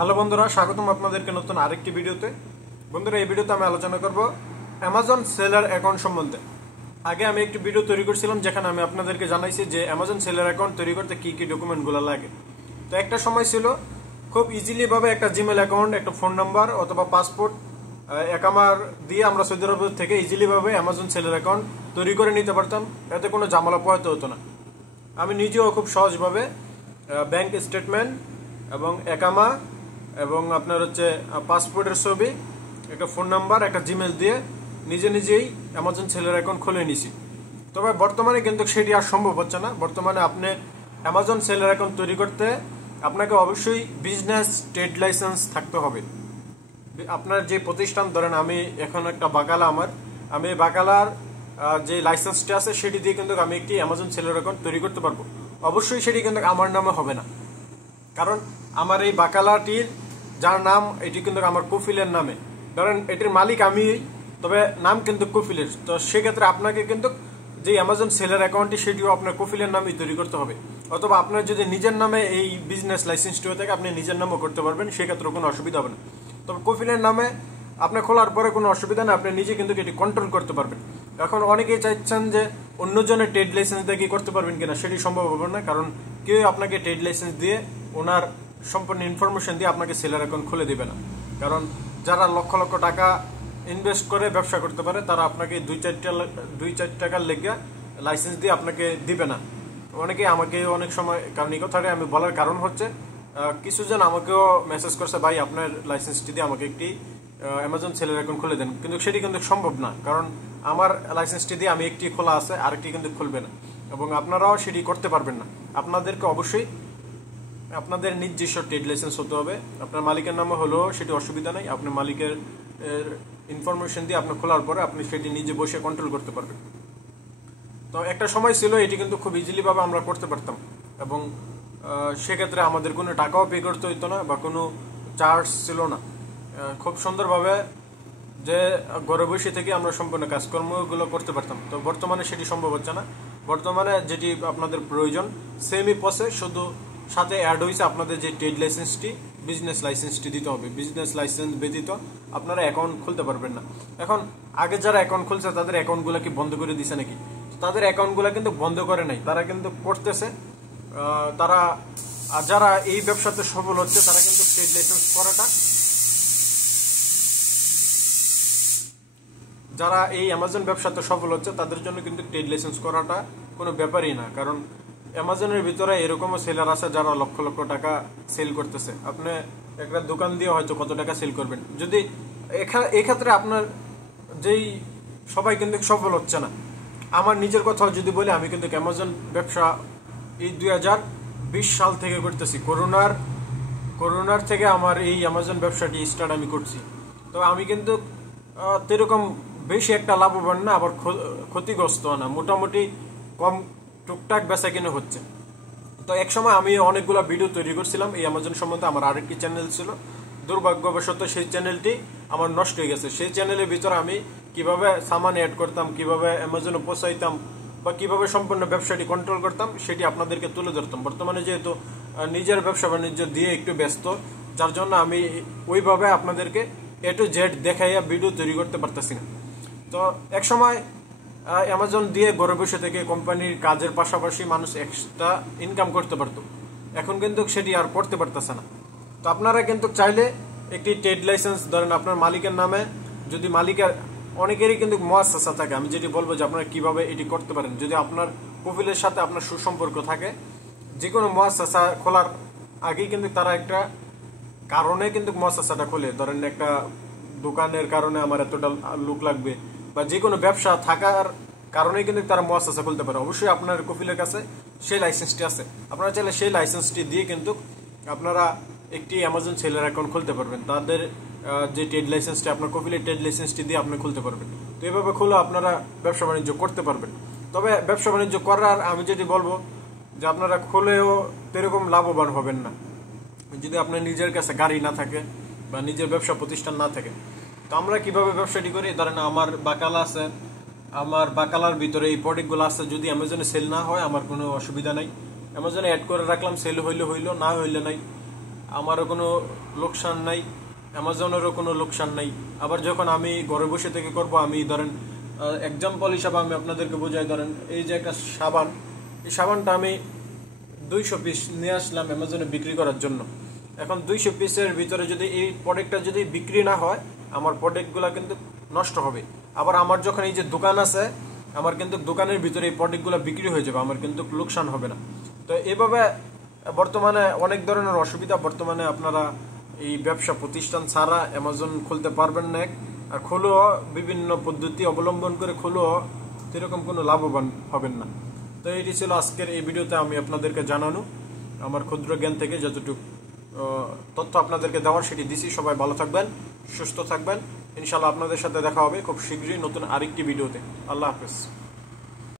Hello বন্ধুরা, স্বাগতম আপনাদেরকে নতুন আরেকটি ভিডিওতে। বন্ধুরা, এই ভিডিওতে আমি আলোচনা করব অ্যামাজন সেলার অ্যাকাউন্ট সম্বন্ধে। আগে আমি একটি ভিডিও তৈরি করছিলাম যেখানে আমি আপনাদেরকে জানাইছি যে অ্যামাজন সেলার অ্যাকাউন্ট তৈরি করতে কি কি ডকুমেন্টগুলো লাগে। তো একটা সময় ছিল খুব ইজিলি ভাবে একটা জিমেল অ্যাকাউন্ট, একটা ফোন নাম্বার অথবা পাসপোর্ট একামার দিয়ে আমরা সৌদি আরব থেকে ইজিলি ভাবে অ্যামাজন সেলার অ্যাকাউন্ট তৈরি করে নিতে পারতাম। এতে কোনো ঝামেলা পোহাতে হতো না। আমি নিজেও খুব সহজভাবে ব্যাংক স্টেটমেন্ট এবং একামা এবং আপনার হচ্ছে পাসপোর্টের ছবি, একটা ফোন নাম্বার, একটা জিমেল দিয়ে নিজেই অ্যামাজন সেলার অ্যাকাউন্ট খুলে নিছি। তবে বর্তমানে কিন্তু সেটি আর সম্ভব হচ্ছে না। বর্তমানে আপনি অ্যামাজন সেলার অ্যাকাউন্ট তৈরি করতে আপনাকে অবশ্যই বিজনেস ট্রেড লাইসেন্স থাকতে হবে। আপনার যে প্রতিষ্ঠান, ধরেন আমি এখন একটা বাকালা, আমি বাকালার যে লাইসেন্সটি আছে সেটি দিয়ে কিন্তু আমি একটি অ্যামাজন সেলার অ্যাকাউন্ট তৈরি করতে পারবো। অবশ্যই সেটি কিন্তু আমার নামে হবে না, কারণ আমার এই বাকালাটির যার নাম, এটি কিন্তু আমার কফিলের নামে। ধরেন এটির মালিক আমি, তবে নাম কিন্তু কফিলের। তো সেক্ষেত্রে আপনাকে কিন্তু যে অ্যামাজন সেলার অ্যাকাউন্টটি সেটিও আপনার কফিলের নামেই তৈরি করতে হবে। অথবা আপনার যদি নিজের নামে এই বিজনেস লাইসেন্সটি হয়ে থাকে, আপনি নিজের নামও করতে পারবেন, সেক্ষেত্রে কোনো অসুবিধা হবে না। তবে কফিলের নামে আপনি খোলার পরে কোনো অসুবিধা নেই, আপনি নিজে কিন্তু এটি কন্ট্রোল করতে পারবেন। এখন অনেকেই চাইছেন যে অন্যজনের ট্রেড লাইসেন্স দিয়ে কি করতে পারবেন কিনা, সেটি সম্ভব হবে না, কারণ কেউ আপনাকে ট্রেড লাইসেন্স দিয়ে ওনার সম্পূর্ণ ইনফরমেশন দিয়ে আপনাকে সেলার অ্যাকাউন্ট খুলে দেবে না। কারণ যারা লক্ষ লক্ষ টাকা ইনভেস্ট করে ব্যবসা করতে পারে, তারা আপনাকে দুই চার টাকার লেগে লাইসেন্স দিয়ে আপনাকে দিবে না। অনেকে আমাকে অনেক সময়, কারণ এই কথাটা আমি বলার কারণ হচ্ছে কিছুজন আমাকেও মেসেজ করছে, ভাই আপনার লাইসেন্সটি দিয়ে আমাকে একটি অ্যামাজন সেলার অ্যাকাউন্ট খুলে দেন, কিন্তু সেটি কিন্তু সম্ভব না, কারণ আমার লাইসেন্সটি দিয়ে আমি একটি খোলা আছে, আরেকটি কিন্তু খুলবে না, এবং আপনারাও সেটি করতে পারবেন না। আপনাদেরকে অবশ্যই আপনাদের নিজস্ব ট্রেড লাইসেন্স হতে হবে। আপনার মালিকের নামে হলেও সেটি অসুবিধা নেই, আপনি মালিকের ইনফরমেশন দিয়ে আপনি খোলার পরে আপনি সেটি নিজে বসে কন্ট্রোল করতে পারবেন। তো একটা সময় ছিল এটি কিন্তু খুব ইজিলি ভাবে আমরা করতে পারতাম, এবং সেক্ষেত্রে আমাদের কোনো টাকাও পে করতে হইতো না বা কোনো চার্জ ছিল না। খুব সুন্দরভাবে যে ঘরে বসে থেকে আমরা সম্পূর্ণ কাজকর্মগুলো করতে পারতাম। তো বর্তমানে সেটি সম্ভব হচ্ছে না। বর্তমানে যেটি আপনাদের প্রয়োজন সেমই প্রসেস, শুধু সাথে অ্যাড হয়েছে আপনাদের যে ট্রেড লাইসেন্সটি, বিজনেস লাইসেন্সটি দিতে হবে। বিজনেস লাইসেন্স ব্যতীত আপনারা অ্যাকাউন্ট খুলতে পারবেন না। এখন আগে যারা অ্যাকাউন্ট খুলছে তাদের অ্যাকাউন্টগুলো কি বন্ধ করে দিছে নাকি? তাদের অ্যাকাউন্টগুলো কিন্তু বন্ধ করে নাই, তারা কিন্তু করতেছে। তারা যারা এই ব্যবসাতে সফল হচ্ছে তারা কিন্তু ট্রেড লাইসেন্স করাটা, যারা এই অ্যামাজন ব্যবসাতে সফল হচ্ছে তাদের জন্য কিন্তু ট্রেড লাইসেন্স করাটা কোনো ব্যাপারই না। কারণ অ্যামাজনের ভিতরে এরকমও সেলার আছে যারা লক্ষ লক্ষ টাকা সেল করতেছে। আপনি একটা দোকান দিয়ে হয়তো কত টাকা সেল করবেন, যদি এই ক্ষেত্রে আপনার যেই সবাই কিন্তু সফল হচ্ছে না। আমার নিজের কথা যদি বলি, আমি কিন্তু অ্যামাজন ব্যবসা এই 2020 সাল থেকে করতেছি। করোনার থেকে আমার এই অ্যামাজন ব্যবসাটি স্টার্ট আমি করছি। তো আমি কিন্তু এরকম বেশি একটা লাভবান না, আবার ক্ষতিগ্রস্ত না, মোটামুটি কম টুকটাক বেচা কিনে হচ্ছে। তো এক সময় আমি অনেকগুলো ভিডিও তৈরি করছিলাম এই অ্যামাজন সম্বন্ধে। আমার আরেকটি চ্যানেল ছিল, দুর্ভাগ্যবশত সেই চ্যানেলটি আমার নষ্ট হয়ে গেছে। সেই চ্যানেলের ভিতরে আমি কিভাবে সামান অ্যাড করতাম, কিভাবে অ্যামাজনে পৌঁছাইতাম বা কিভাবে সম্পূর্ণ ব্যবসাটি কন্ট্রোল করতাম সেটি আপনাদেরকে তুলে ধরতাম। বর্তমানে যেহেতু নিজের ব্যবসা বাণিজ্য দিয়ে একটু ব্যস্ত, যার জন্য আমি ওইভাবে আপনাদেরকে A to Z দেখাইয়া ভিডিও তৈরি করতে পারতেছি না। তো এক সময় অ্যামাজন দিয়ে ঘরে বসে থেকে কোম্পানির কাজের পাশাপাশি মানুষ এক্সট্রা ইনকাম করতে পারতো। এখন কিন্তু সেটি আর করতে পারতেছে না। তো আপনারা কিন্তু চাইলে একটি ট্রেড লাইসেন্স, ধরেন আপনার মালিকের নামে, যদি মালিকের অনেকেরই কিন্তু মুআসসাসা থাকে, আমি যেটি বলবো যে আপনারা কিভাবে এটি করতে পারেন। যদি আপনার কফিলের সাথে আপনার সুসম্পর্ক থাকে, যে কোনো মুআসসাসা খোলার আগেই কিন্তু তারা একটা কারণে কিন্তু মুআসসাসাটা খোলে। ধরেন একটা দোকানের কারণে আমার এতটা লোক লাগবে, বা যে কোনো ব্যবসা থাকার কারণেই কিন্তু তারা মুআসসাসা খুলতে পারে। অবশ্যই আপনার কফিলের কাছে সেই লাইসেন্সটি আছে, আপনারা চাইলে সেই লাইসেন্সটি দিয়ে কিন্তু আপনারা একটি অ্যামাজন সেলার অ্যাকাউন্ট খুলতে পারবেন। তাদের যে ট্রেড লাইসেন্সটি, আপনার কফিলের ট্রেড লাইসেন্সটি দিয়ে আপনি খুলতে পারবেন। তো এইভাবে খুলে আপনারা ব্যবসা বাণিজ্য করতে পারবেন। তবে ব্যবসা বাণিজ্য করার আমি যেটি বলবো যে আপনারা খুলেও এরকম লাভবান হবেন না যদি আপনার নিজের কাছে গাড়ি না থাকে বা নিজের ব্যবসা প্রতিষ্ঠান না থাকে। তো আমরা কিভাবে ব্যবসাটি করি, ধরেন আমার বাকালা আছে, আমার বাকালার ভিতরে এই প্রোডাক্টগুলো আছে, যদি অ্যামাজনে সেল না হয় আমার কোনো অসুবিধা নাই, অ্যামাজনে অ্যাড করে রাখলাম, সেল হইলে হইলো, না হইলে নাই। আমারও কোনো লোকসান নাই, অ্যামাজনেরও কোনো লোকসান নাই। আবার যখন আমি ঘরে বসে থেকে করব, আমি ধরেন এক্সাম্পল হিসাবে আমি আপনাদেরকে বোঝাই, ধরেন এই যে একটা সাবান, এই সাবানটা আমি 200 পিস নিয়ে আসলাম অ্যামাজনে বিক্রি করার জন্য। এখন 200 পিসের ভিতরে যদি এই প্রোডাক্টটা যদি বিক্রি না হয়, আমার প্রোডাক্টগুলো কিন্তু নষ্ট হবে। আবার আমার যখন এই যে দোকান আছে, আমার কিন্তু দোকানের ভিতরে এই প্রোডাক্টগুলো বিক্রি হয়ে যাবে, আমার কিন্তু লোকসান হবে না। তো এইভাবে বর্তমানে অনেক ধরনের অসুবিধা, বর্তমানে আপনারা এই ব্যবসা প্রতিষ্ঠান ছাড়া অ্যামাজন খুলতে পারবেন না। আর খুলেও বিভিন্ন পদ্ধতি অবলম্বন করে খুলেও সেরকম কোনো লাভবান হবেন না। তো এটি ছিল আজকের এই ভিডিওতে আমি আপনাদেরকে জানানো, আমার ক্ষুদ্র জ্ঞান থেকে যতটুকু তথ্য আপনাদেরকে দেওয়ার সেটি দিছি। সবাই ভালো থাকবেন, সুস্থ থাকবেন। ইনশাল্লাহ আপনাদের সাথে দেখা হবে খুব শীঘ্রই নতুন আরেকটি ভিডিওতে। আল্লাহ হাফেজ।